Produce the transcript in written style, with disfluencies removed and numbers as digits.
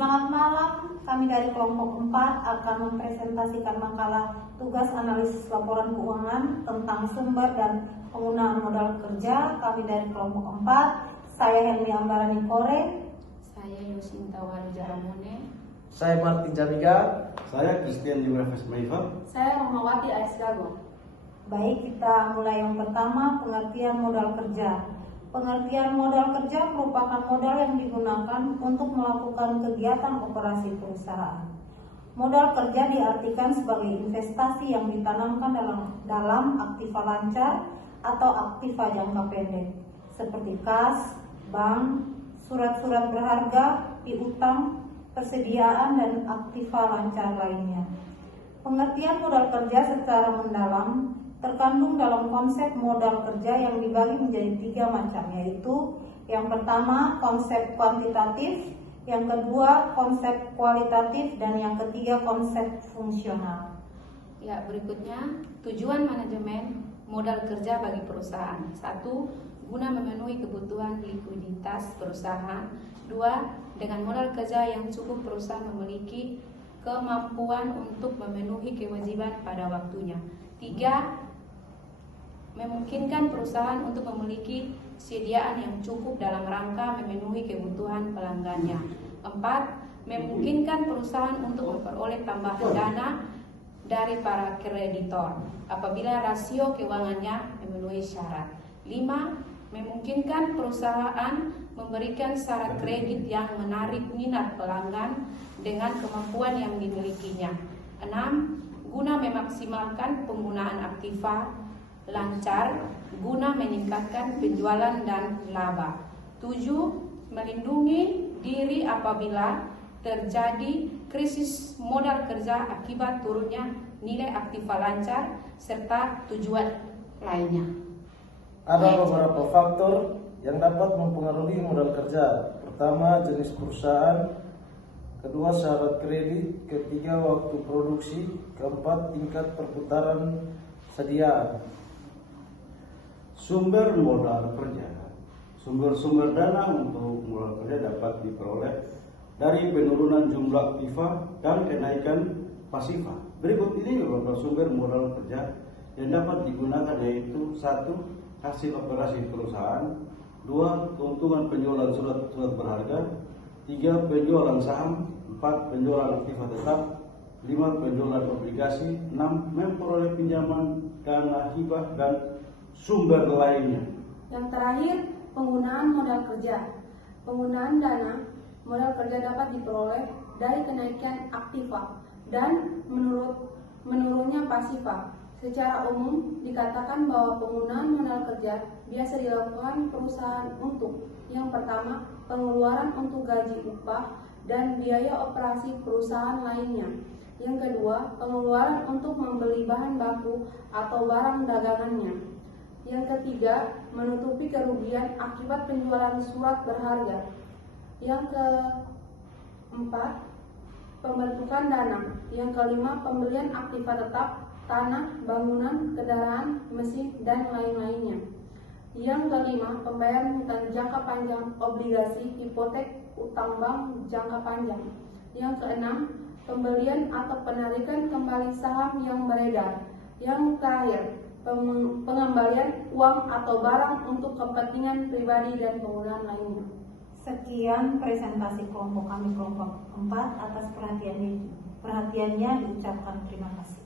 Selamat malam, kami dari kelompok 4 akan mempresentasikan makalah tugas analisis laporan keuangan tentang sumber dan penggunaan modal kerja. Kami dari kelompok 4, saya Helmi Ambarani Kore, saya Yosinta Walu Jaramone, saya Martin Jamiga, saya Christian Jumafes Maifa, saya Rahmawati AS Gago. Baik, kita mulai yang pertama, pengertian modal kerja. Pengertian modal kerja merupakan modal yang digunakan untuk melakukan kegiatan operasi perusahaan. Modal kerja diartikan sebagai investasi yang ditanamkan dalam aktiva lancar atau aktiva jangka pendek, seperti kas, bank, surat-surat berharga, piutang, persediaan, dan aktiva lancar lainnya. Pengertian modal kerja secara mendalam terkandung dalam konsep modal kerja yang dibagi menjadi 3 macam, yaitu yang pertama konsep kuantitatif, yang kedua konsep kualitatif, dan yang ketiga konsep fungsional. Ya, berikutnya tujuan manajemen modal kerja bagi perusahaan. 1. Guna memenuhi kebutuhan likuiditas perusahaan. 2. Dengan modal kerja yang cukup perusahaan memiliki kemampuan untuk memenuhi kewajiban pada waktunya. 3. Memungkinkan perusahaan untuk memiliki sediaan yang cukup dalam rangka memenuhi kebutuhan pelanggannya. 4. Memungkinkan perusahaan untuk memperoleh tambahan dana dari para kreditor apabila rasio keuangannya memenuhi syarat. 5. Memungkinkan perusahaan memberikan syarat kredit yang menarik minat pelanggan dengan kemampuan yang dimilikinya. 6. Guna memaksimalkan penggunaan aktiva lancar guna meningkatkan penjualan dan laba. 7. Melindungi diri apabila terjadi krisis modal kerja akibat turunnya nilai aktiva lancar serta tujuan lainnya. Ada beberapa faktor yang dapat mempengaruhi modal kerja. Pertama, jenis perusahaan. Kedua, syarat kredit. Ketiga, waktu produksi. Keempat, tingkat perputaran sediaan. sumber modal kerja. Sumber-sumber dana untuk modal kerja dapat diperoleh dari penurunan jumlah aktiva dan kenaikan pasifa. Berikut ini beberapa sumber modal kerja yang dapat digunakan, yaitu 1. Hasil operasi perusahaan. 2. Keuntungan penjualan surat-surat berharga. 3. Penjualan saham. 4. Penjualan aktiva tetap. 5. Penjualan obligasi. 6. Memperoleh pinjaman dana hibah dan sumber lainnya. Yang terakhir, penggunaan modal kerja. Penggunaan dana modal kerja dapat diperoleh dari kenaikan aktiva dan menurunnya pasifa. Secara umum dikatakan bahwa penggunaan modal kerja biasa dilakukan perusahaan untuk: yang pertama, pengeluaran untuk gaji, upah, dan biaya operasi perusahaan lainnya. Yang kedua, pengeluaran untuk membeli bahan baku atau barang dagangannya. Yang ketiga, menutupi kerugian akibat penjualan surat berharga. Yang keempat, pembentukan dana. Yang kelima, pembelian aktiva tetap, tanah, bangunan, kendaraan, mesin, dan lain-lainnya. Yang kelima, pembayaran hutang jangka panjang, obligasi, hipotek, utang bank jangka panjang. Yang keenam, pembelian atau penarikan kembali saham yang beredar. Yang terakhir, pengembalian uang atau barang untuk kepentingan pribadi dan penggunaan lainnya. Sekian presentasi kelompok kami kelompok 4, atas perhatiannya diucapkan terima kasih.